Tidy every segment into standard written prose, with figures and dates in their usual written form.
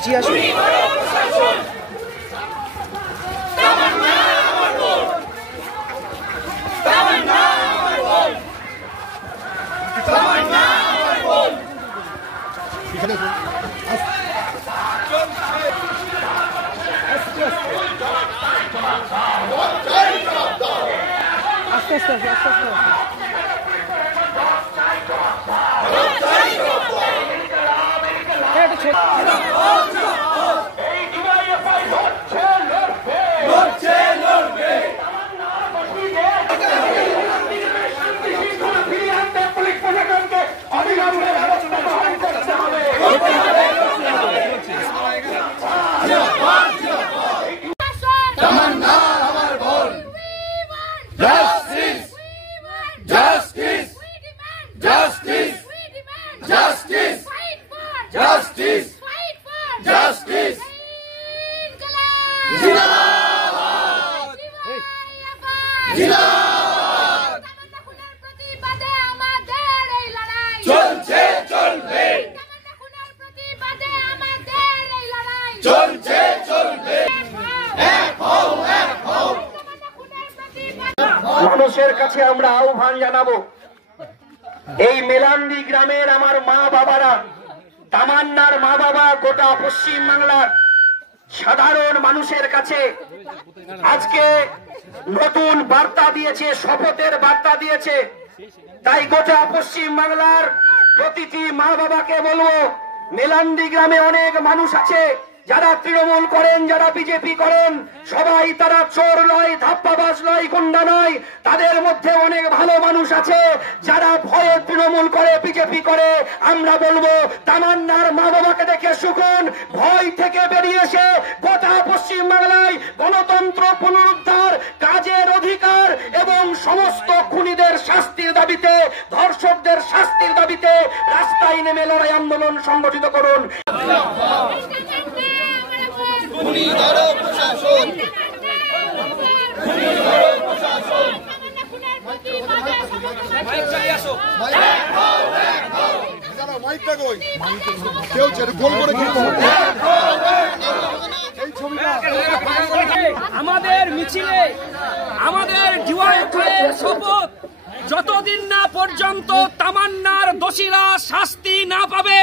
পিছিয়ে আসো। আস্তে আস্তে আস্তে আস্তে মানুষের কাছে আমরা আহ্বান জানাবো, এই মেলান্দি গ্রামের আমার মা বাবারা, তামান্নার মা বাবা, গোটা পশ্চিম বাংলার সাধারণ মানুষের কাছে আজকে নতুন বার্তা দিয়েছে, শপথের বার্তা দিয়েছে। তাই গোটা পশ্চিম বাংলার প্রতিটি মা বাবাকে বলবো, মেলান্দি গ্রামে অনেক মানুষ আছে যারা তৃণমূল করেন, যারা বিজেপি করেন, সবাই তারা চোর নয়, ধাপ্পাবাজ নয়, গুন্ডা নয়। তাদের মধ্যে অনেক ভালো মানুষ আছে যারা ভয়ে তৃণমূল করে, বিজেপি করে। আমরা বলবো, তামান্নার মা বাবাকে দেখে শিখুন, ভয় থেকে বেরিয়ে এসে গোটা পশ্চিম বাংলায় গণতন্ত্র পুনরুদ্ধার, কাজের অধিকার এবং সমস্ত খুনিদের শাস্তির দাবিতে, ধর্ষকদের শাস্তির দাবিতে রাস্তায় নেমে লড়াই আন্দোলন সংগঠিত করুন। আমাদের মিছিলে আমাদের ডিওয়াইএফআইয়ের শপথ, যতদিন না পর্যন্ত তামান্নার দোষীরা শাস্তি না পাবে,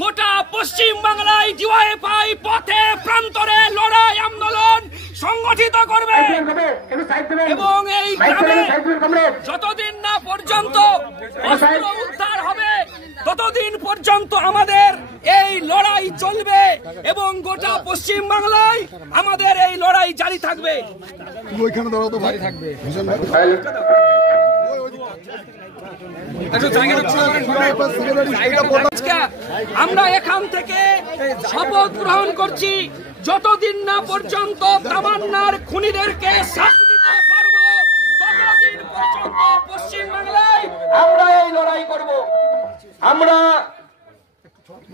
গোটা পশ্চিম বাংলায় ডিওয়াইএফআই পথে প্রান্তরে লড়াই আন্দোলন সংগঠিত করবে এবং এই গ্রামে যতদিন না পর্যন্ত অস্ত্র উদ্ধার হবে ততদিন পর্যন্ত আমাদের এই লড়াই চলবে এবং গোটা পশ্চিম বাংলায় আমাদের এই লড়াই জারি থাকবে। আমরা এখান থেকে শপথ গ্রহণ করছি, যতদিন না পর্যন্ত তামান্নার খুনিদেরকে শাস্তি দিতে পারবো ততদিন পর্যন্ত পশ্চিম বাংলায় আমরা এই লড়াই করব। আমরা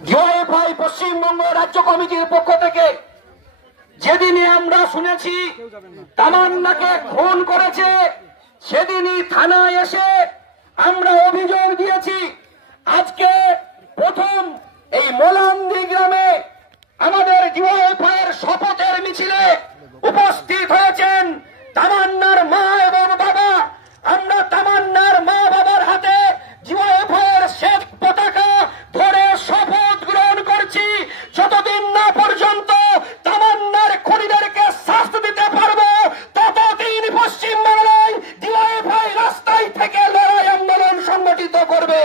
ডিওয়াইএফআই পশ্চিমবঙ্গ রাজ্য কমিটির পক্ষ থেকে যেদিনে আমরা শুনেছি তামান্নাকে খুন করেছে, সেদিনই থানায় এসে আমরা অভিযোগ দিয়েছি। আজকে প্রথম এই মেলান্দি গ্রামে আমাদের ডিওয়াইএফআইয়ের শপথের মিছিলে উপস্থিত হয়েছেন তামান্নার মা এবং বাবা। আমরা তামান্নার মা বাবার হাতে ডিওয়াইএফআইয়ের শ্বেত পতাকা ধরে শপথ গ্রহণ করছি, যতদিন না পর্যন্ত তামান্নার খুনিদেরকে শাস্তি দিতে পারবো ততদিন পশ্চিম বাংলায় ডিওয়াইএফআই রাস্তায় থেকে লড়াই আন্দোলন সংগঠিত করবে।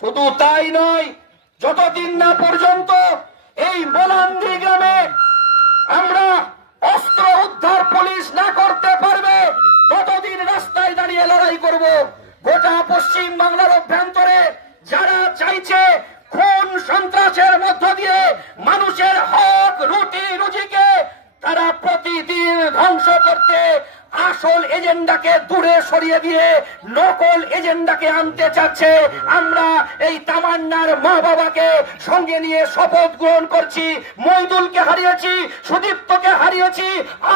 শুধু তাই নয়, যতদিন না পর্যন্ত এই মেলান্দি গ্রামে আমরা অস্ত্র উদ্ধার পুলিশ না করতে পারবে ততদিন রাস্তায় দাঁড়িয়ে লড়াই করব। গোটা পশ্চিম বাংলার অভ্যন্তরে যারা চাইছে খুন সন্ত্রাসের মধ্য দিয়ে মানুষের হক, রুটি রুজিকে তারা প্রতিদিন ধ্বংস করতে, আসল এজেন্ডাকে দূরে সরিয়ে দিয়ে নকল এজেন্ডাকে আনতে চাচ্ছে। আমরা এই তামান্নার মা বাবাকে সঙ্গে নিয়ে শপথ গ্রহণ করছি। মইদুলকে হারিয়েছি, সুদীপ্তকে হারিয়েছি,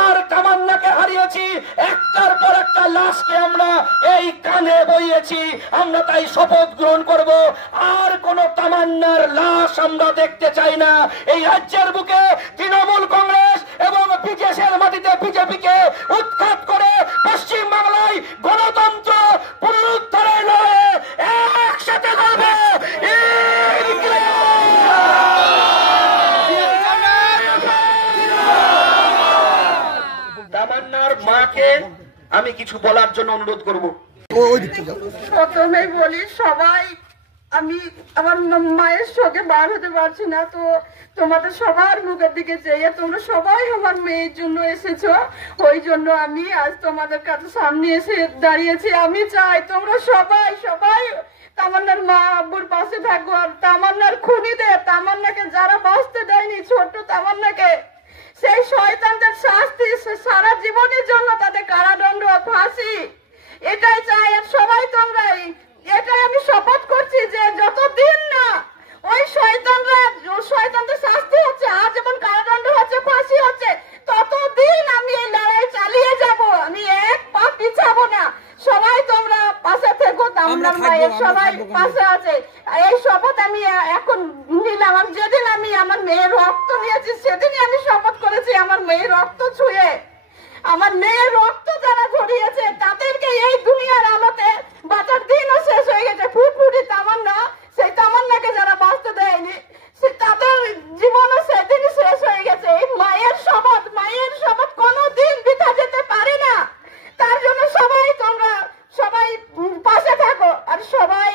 আর তামান্নাকে হারিয়েছি। একটার পর একটা লাশকে আমরা এই কানে বইয়েছি। আমরা তাই শপথ গ্রহণ করব, আর কোন তামান্না তামান্নার লাশ আমরা দেখতে চাই না। এই রাজ্যের বুকে তৃণমূল কংগ্রেস এবং বিজেপির মাটিতে বিজেপিকে উৎখাত করে পশ্চিম বাংলায় গণতন্ত্র পুনরুদ্ধারের লড়াইয়ে একসাথে করবে। তামান্নার মাকে আমি কিছু বলার জন্য অনুরোধ করব। প্রথমেই বলি, সবাই আমি আমার মায়ের শোকে বার হতে পারছি না, তো তোমাদের সবার মুখের দিকে চেয়ে তোমরা সবাই আমার মেয়ের জন্য এসেছো, ওই জন্য আমি আজ তোমাদের কাছে সামনে এসে দাঁড়িয়েছি। আমি চাই তোমরা সবাই সবাই তামান্নার মা আব্বুর পাশে থাকো। আর তামান্নার খুনিদের, তামান্নাকে যারা বাঁচতে দেয়নি, ছোট্ট তামান্নাকে, সেই শয়তানদের শাস্তি সারা জীবনের জন্য, তাদের কারাদণ্ড, ফাঁসি, এটাই চাই। আর সবাই তোমরাই, এটাই আমি শপথ করছি যে যতদিন না ওই শয়তানদের শাস্তি হচ্ছে, আর যেমন কারাদণ্ড হচ্ছে, ফাঁসি হচ্ছে, ততদিন আমি এই লড়াই চালিয়ে যাব। আমি এক পা পিছাবো না। সবাই তোমরা পাশে থেকো, তামান্নার মায়ের সবাই পাশে আছে। এই শপথ আমি এখন নিলাম। আমি যেদিন আমি আমার মেয়ের রক্ত নিয়েছি, সেদিনই আমি শপথ করেছি আমার মেয়ের রক্ত ছুঁয়ে, আমার মেয়ের রক্ত যারা ঝরিয়েছে তাদেরকে এই দুনিয়ার আলোতে বাঁচার দিনও শেষ হয়ে গেছে। ফুটফুটি তামান্না, সেই তামান্নাকে যারা বাঁচতে দেয়নি, সে তাদের জীবনও সেদিনই শেষ হয়ে গেছে। এই মায়ের শপথ কোনোদিন বৃথা যেতে পারে না। তার জন্য সবাই তোমরা সবাই পাশে থাকো, আর সবাই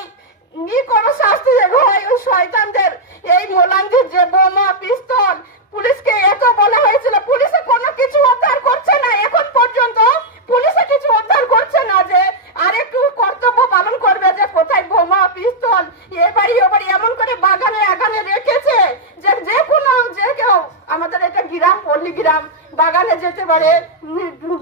করো শাস্তি দেবো ওই শয়তানদের। এই মোলাঙ্গির যে বোমা, পিস্তল, পুলিশকে এত বলা হয়েছিল, পুলিশে কোনো কিছু উদ্ধার করছে না। এখন পর্যন্ত পুলিশে কিছু উদ্ধার করছে না, যে আরেকটু কর্তব্য পালন করবে, যে কোথায় বোমা, পিস্তল, এ বাড়ি ও বাড়ি, এমন করে বাগানে আগানে রেখেছে যে কোনো যে কেউ, আমাদের এটা গ্রাম, পল্লী গ্রাম, বাগানে যেতে পারে,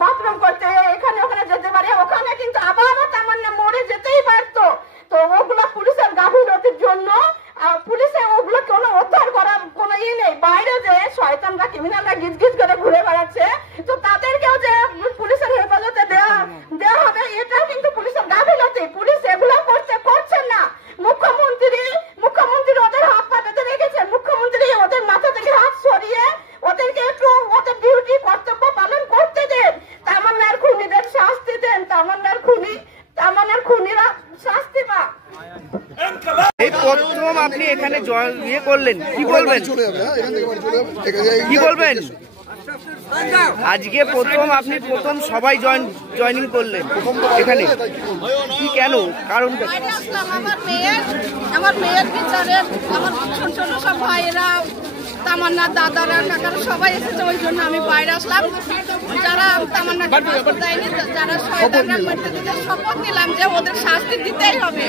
বাথরুম করতে এখানে ওখানে যেতে পারে। ওখানে কিন্তু আবারও তামান্না মরে যেতেই পারতো। তো ওগুলো পুলিশের গাফিলতির জন্য পুলিশে ওগুলো কোনো উদ্ধার করার কোনো নেই। বাইরে যে শয়তানরা, ক্রিমিনালরা গিজ করে ঘুরে বেড়াচ্ছে, তো তাদেরকেও যে পুলিশের হেফাজতে দেওয়া হবে, এটাও কিন্তু পুলিশের গাফিলতি। পুলিশ এগুলো করছে না। মুখ্যমন্ত্রী ওদের হাত পা বেঁধে রেখেছে। মুখ্যমন্ত্রী ওদের মাথা থেকে হাত সরিয়ে ওদেরকে একটু ওদের ডিউটি কর্তব্য পালন করতে দেন। তামান্নার খুনিদের শাস্তি দেন। তামান্নার খুনিরা শাস্তি পা। এই প্রথম আপনি এখানে ইয়ে করলেন, কি বলবেন? কি বলবেন? আজকে আপনি প্রথম সবাই জয়েনিং করলেন এখানে, কি কেন, কারণটা? আমার মেয়ের বিচারে আমার ছোট ছোট সব ভাইয়েরা, তামান্নার দাদারা, কাকারা সবাই এসেছে, ওই জন্য আমি বাইরে আসলাম। যারা তামান্নাকে বাঁচতে দেয়নি, যারা শয়তানরা করতে দিতে, শপথ নিলাম যে ওদের শাস্তি দিতেই হবে।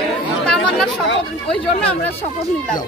তামান্নার শপথ, ওই জন্য আমরা শপথ নিলাম।